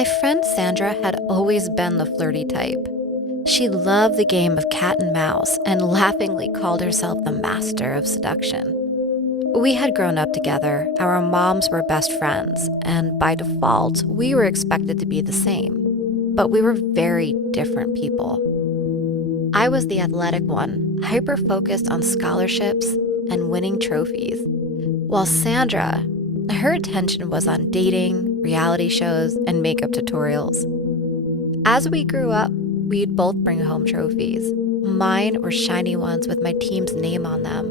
My friend Sandra had always been the flirty type. She loved the game of cat and mouse and laughingly called herself the master of seduction. We had grown up together, our moms were best friends, and by default, we were expected to be the same. But we were very different people. I was the athletic one, hyper-focused on scholarships and winning trophies, while Sandra, her attention was on dating, reality shows, and makeup tutorials. As we grew up, we'd both bring home trophies. Mine were shiny ones with my team's name on them.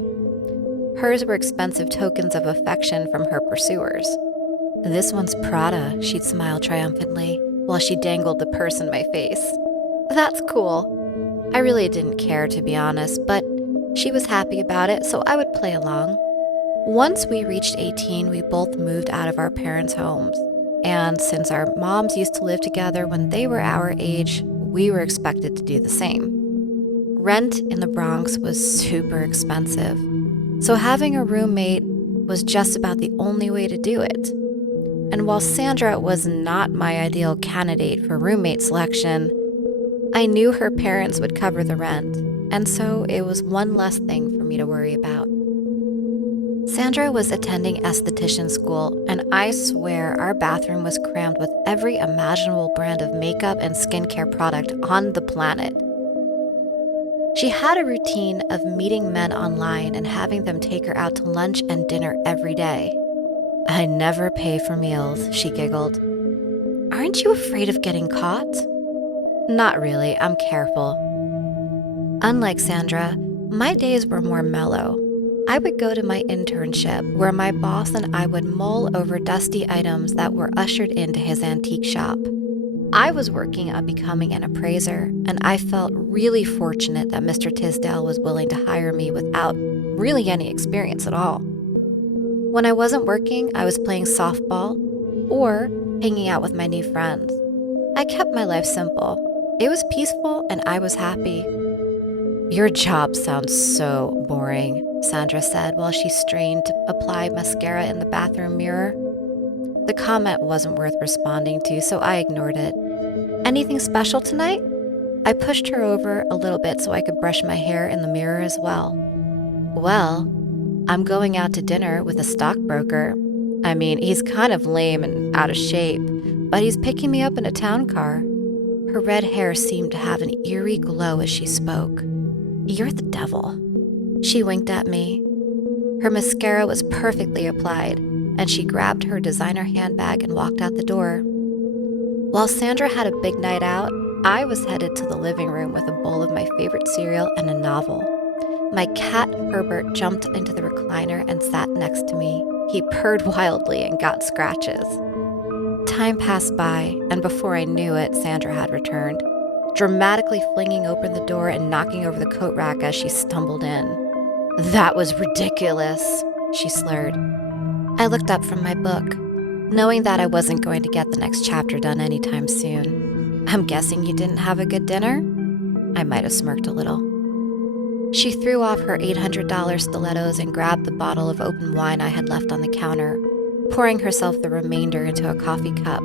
Hers were expensive tokens of affection from her pursuers. "This one's Prada," she'd smile triumphantly, while she dangled the purse in my face. "That's cool." I really didn't care, to be honest, but she was happy about it, so I would play along. Once we reached 18, we both moved out of our parents' homes. And since our moms used to live together when they were our age, we were expected to do the same. Rent in the Bronx was super expensive, so having a roommate was just about the only way to do it. And while Sandra was not my ideal candidate for roommate selection, I knew her parents would cover the rent, and so it was one less thing for me to worry about. Sandra was attending esthetician school, and I swear our bathroom was crammed with every imaginable brand of makeup and skincare product on the planet. She had a routine of meeting men online and having them take her out to lunch and dinner every day. "I never pay for meals," she giggled. "Aren't you afraid of getting caught?" "Not really, I'm careful." Unlike Sandra, my days were more mellow. I would go to my internship where my boss and I would mull over dusty items that were ushered into his antique shop. I was working on becoming an appraiser, and I felt really fortunate that Mr. Tisdale was willing to hire me without really any experience at all. When I wasn't working, I was playing softball or hanging out with my new friends. I kept my life simple. It was peaceful and I was happy. "Your job sounds so boring," Sandra said while she strained to apply mascara in the bathroom mirror. The comment wasn't worth responding to, so I ignored it. "Anything special tonight?" I pushed her over a little bit so I could brush my hair in the mirror as well. "Well, I'm going out to dinner with a stockbroker. I mean, he's kind of lame and out of shape, but he's picking me up in a town car." Her red hair seemed to have an eerie glow as she spoke. "You're the devil." She winked at me. Her mascara was perfectly applied, and she grabbed her designer handbag and walked out the door. While Sandra had a big night out, I was headed to the living room with a bowl of my favorite cereal and a novel. My cat Herbert jumped into the recliner and sat next to me. He purred wildly and got scratches. Time passed by, and before I knew it, Sandra had returned, dramatically flinging open the door and knocking over the coat rack as she stumbled in. "That was ridiculous," she slurred. I looked up from my book, knowing that I wasn't going to get the next chapter done anytime soon. "I'm guessing you didn't have a good dinner?" I might have smirked a little. She threw off her $800 stilettos and grabbed the bottle of open wine I had left on the counter, pouring herself the remainder into a coffee cup.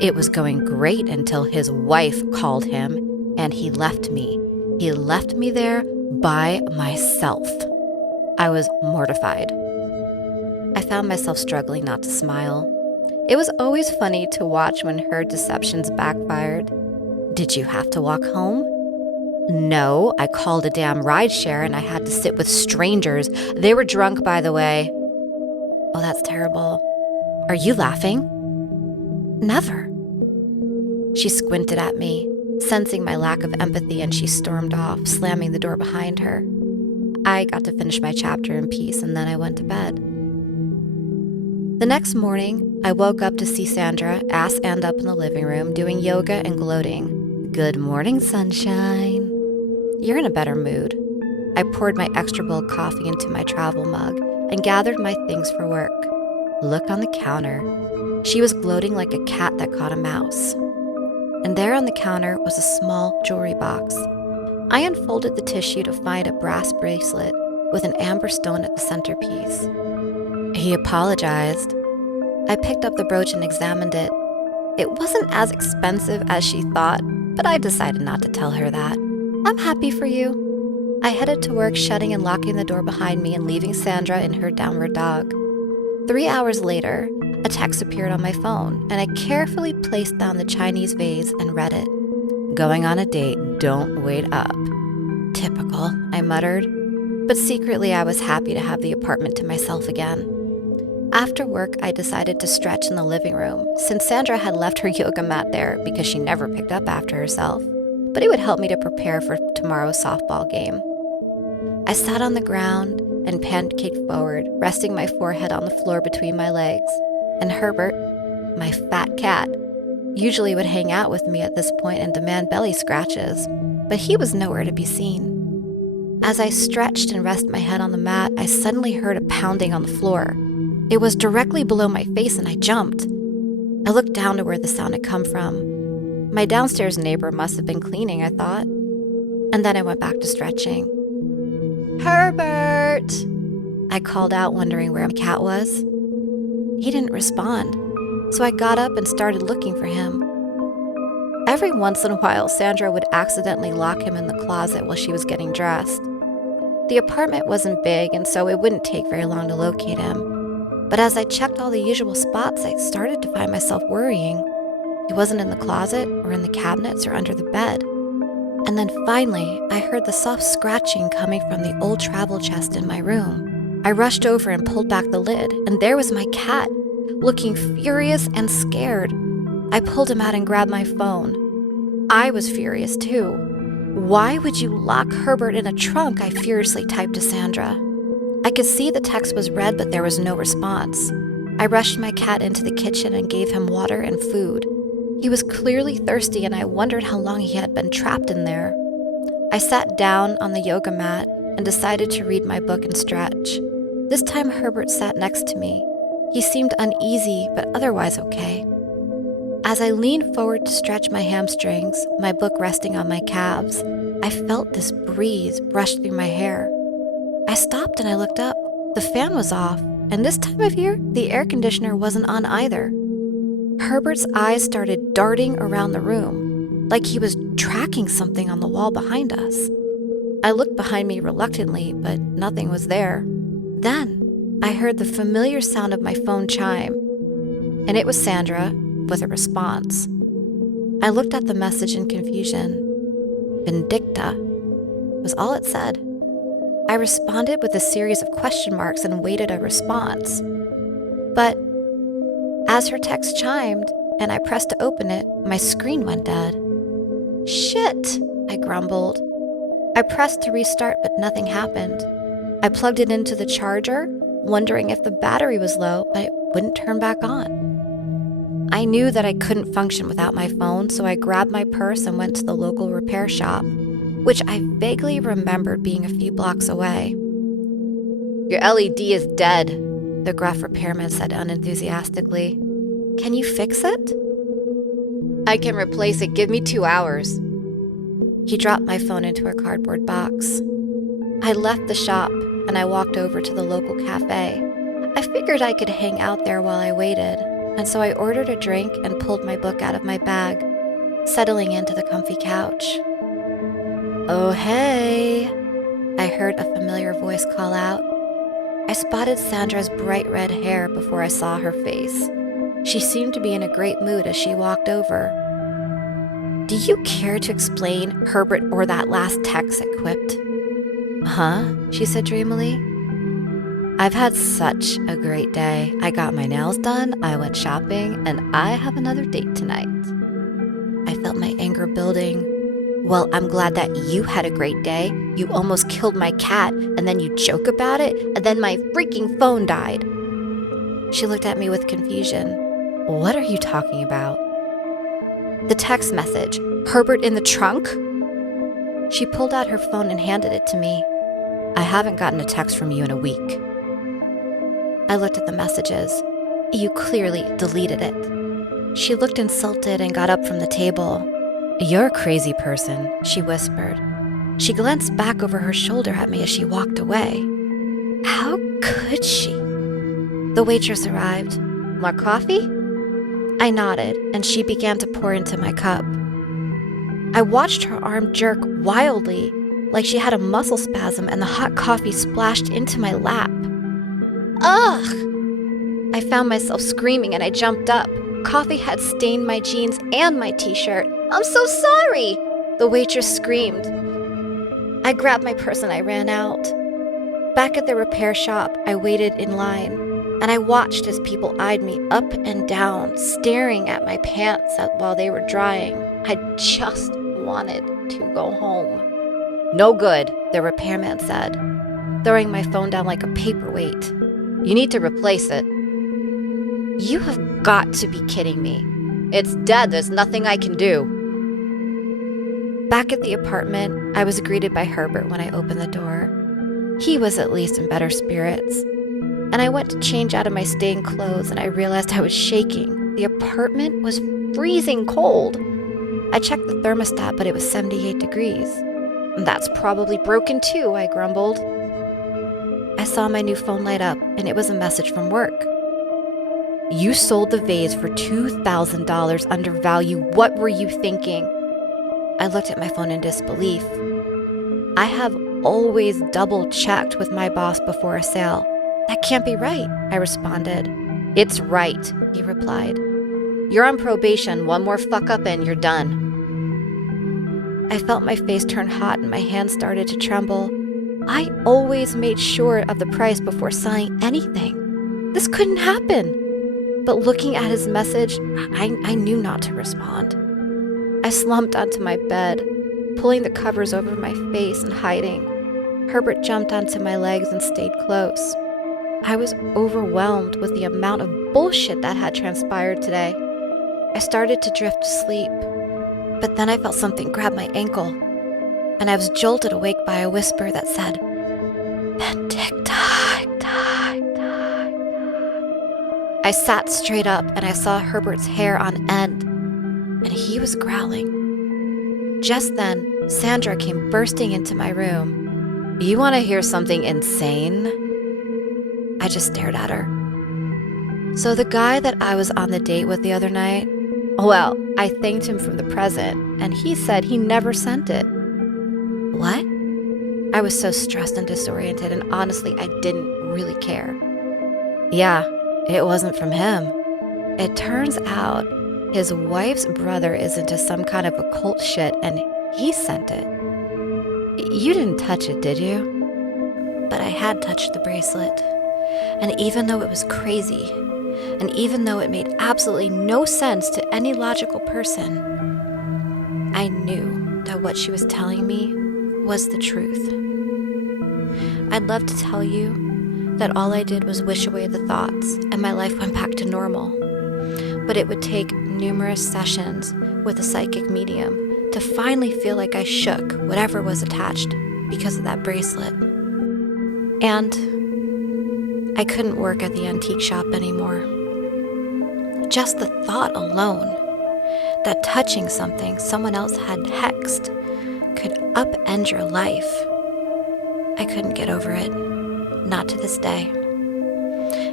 "It was going great until his wife called him, and he left me. He left me there by myself." I was mortified. I found myself struggling not to smile. It was always funny to watch when her deceptions backfired. "Did you have to walk home?" "No, I called a damn rideshare and I had to sit with strangers. They were drunk, by the way." "Oh, that's terrible. Are you laughing?" "Never." She squinted at me, sensing my lack of empathy, and she stormed off, slamming the door behind her. I got to finish my chapter in peace, and then I went to bed. The next morning, I woke up to see Sandra, ass and up in the living room, doing yoga and gloating. "Good morning, sunshine." "You're in a better mood." I poured my extra bold coffee into my travel mug and gathered my things for work. Look on the counter. She was gloating like a cat that caught a mouse. And there on the counter was a small jewelry box. I unfolded the tissue to find a brass bracelet with an amber stone at the centerpiece. He apologized. I picked up the brooch and examined it. It wasn't as expensive as she thought, but I decided not to tell her that. I'm happy for you. I headed to work, shutting and locking the door behind me and leaving Sandra in her downward dog. 3 hours later, a text appeared on my phone, and I carefully placed down the Chinese vase and read it. "Going on a date, don't wait up." Typical, I muttered. But secretly, I was happy to have the apartment to myself again. After work, I decided to stretch in the living room, since Sandra had left her yoga mat there because she never picked up after herself. But it would help me to prepare for tomorrow's softball game. I sat on the ground and pancaked forward, resting my forehead on the floor between my legs. And Herbert, my fat cat, usually would hang out with me at this point and demand belly scratches, but he was nowhere to be seen. As I stretched and rested my head on the mat, I suddenly heard a pounding on the floor. It was directly below my face and I jumped. I looked down to where the sound had come from. My downstairs neighbor must have been cleaning, I thought. And then I went back to stretching. "Herbert!" I called out, wondering where my cat was. He didn't respond, so I got up and started looking for him. Every once in a while, Sandra would accidentally lock him in the closet while she was getting dressed. The apartment wasn't big, and so it wouldn't take very long to locate him. But as I checked all the usual spots, I started to find myself worrying. He wasn't in the closet, or in the cabinets, or under the bed. And then finally, I heard the soft scratching coming from the old travel chest in my room. I rushed over and pulled back the lid, and there was my cat, looking furious and scared. I pulled him out and grabbed my phone. I was furious too. "Why would you lock Herbert in a trunk?" I furiously typed to Sandra. I could see the text was read, but there was no response. I rushed my cat into the kitchen and gave him water and food. He was clearly thirsty, and I wondered how long he had been trapped in there. I sat down on the yoga mat and decided to read my book and stretch. This time Herbert sat next to me. He seemed uneasy, but otherwise okay. As I leaned forward to stretch my hamstrings, my book resting on my calves, I felt this breeze brush through my hair. I stopped and I looked up. The fan was off, and this time of year, the air conditioner wasn't on either. Herbert's eyes started darting around the room, like he was tracking something on the wall behind us. I looked behind me reluctantly, but nothing was there. Then, I heard the familiar sound of my phone chime, and it was Sandra with a response. I looked at the message in confusion. "Vindicta" was all it said. I responded with a series of question marks and waited a response. But as her text chimed and I pressed to open it, my screen went dead. "Shit," I grumbled. I pressed to restart, but nothing happened. I plugged it into the charger, wondering if the battery was low, but it wouldn't turn back on. I knew that I couldn't function without my phone, so I grabbed my purse and went to the local repair shop, which I vaguely remembered being a few blocks away. "Your LED is dead," the gruff repairman said unenthusiastically. "Can you fix it?" "I can replace it. Give me 2 hours." He dropped my phone into a cardboard box. I left the shop and I walked over to the local cafe. I figured I could hang out there while I waited, and so I ordered a drink and pulled my book out of my bag, settling into the comfy couch. "Oh, hey," I heard a familiar voice call out. I spotted Sandra's bright red hair before I saw her face. She seemed to be in a great mood as she walked over. "Do you care to explain, Herbert, or that last text?" I quipped. "Huh?" she said dreamily. "I've had such a great day. I got my nails done, I went shopping, and I have another date tonight." I felt my anger building. "Well, I'm glad that you had a great day. You almost killed my cat, and then you joke about it, and then my freaking phone died." She looked at me with confusion. "What are you talking about?" "The text message. Herbert in the trunk?" She pulled out her phone and handed it to me. "I haven't gotten a text from you in a week." I looked at the messages. "You clearly deleted it." She looked insulted and got up from the table. "You're a crazy person," she whispered. She glanced back over her shoulder at me as she walked away. How could she? The waitress arrived. "More coffee?" I nodded, and she began to pour into my cup. I watched her arm jerk wildly, like she had a muscle spasm, and the hot coffee splashed into my lap. Ugh! I found myself screaming and I jumped up. Coffee had stained my jeans and my t-shirt. I'm so sorry! The waitress screamed. I grabbed my purse and I ran out. Back at the repair shop, I waited in line, and I watched as people eyed me up and down, staring at my pants while they were drying. I just wanted to go home. No good, the repairman said, throwing my phone down like a paperweight. You need to replace it. You have got to be kidding me. It's dead, there's nothing I can do. Back at the apartment, I was greeted by Herbert when I opened the door. He was at least in better spirits. And I went to change out of my stained clothes and I realized I was shaking. The apartment was freezing cold. I checked the thermostat, but it was 78 degrees. That's probably broken too, I grumbled. I saw my new phone light up and it was a message from work. You sold the vase for $2,000 under value. What were you thinking? I looked at my phone in disbelief. I have always double-checked with my boss before a sale. That can't be right, I responded. It's right, he replied. You're on probation. One more fuck up and you're done. I felt my face turn hot and my hands started to tremble. I always made sure of the price before selling anything. This couldn't happen. But looking at his message, I knew not to respond. I slumped onto my bed, pulling the covers over my face and hiding. Herbert jumped onto my legs and stayed close. I was overwhelmed with the amount of bullshit that had transpired today. I started to drift to sleep, but then I felt something grab my ankle, and I was jolted awake by a whisper that said, "Then tick-tock, tock, tock." I sat straight up and I saw Herbert's hair on end, and he was growling. Just then, Sandra came bursting into my room. You want to hear something insane? I just stared at her. So the guy that I was on the date with the other night, well, I thanked him for the present, and he said he never sent it. What? I was so stressed and disoriented, and honestly, I didn't really care. Yeah, it wasn't from him. It turns out his wife's brother is into some kind of occult shit, and he sent it. You didn't touch it, did you? But I had touched the bracelet. And even though it was crazy, and even though it made absolutely no sense to any logical person, I knew that what she was telling me was the truth. I'd love to tell you that all I did was wish away the thoughts and my life went back to normal. But it would take numerous sessions with a psychic medium to finally feel like I shook whatever was attached because of that bracelet. And I couldn't work at the antique shop anymore. Just the thought alone that touching something someone else had hexed could upend your life. I couldn't get over it, not to this day.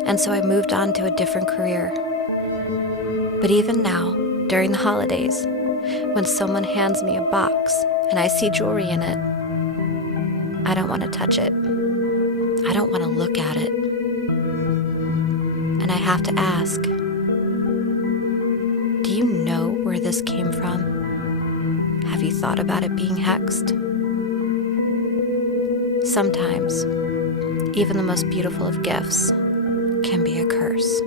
And so I moved on to a different career. But even now, during the holidays, when someone hands me a box and I see jewelry in it, I don't want to touch it. I don't want to look at it. And I have to ask, do you know where this came from? Have you thought about it being hexed? Sometimes, even the most beautiful of gifts can be a curse.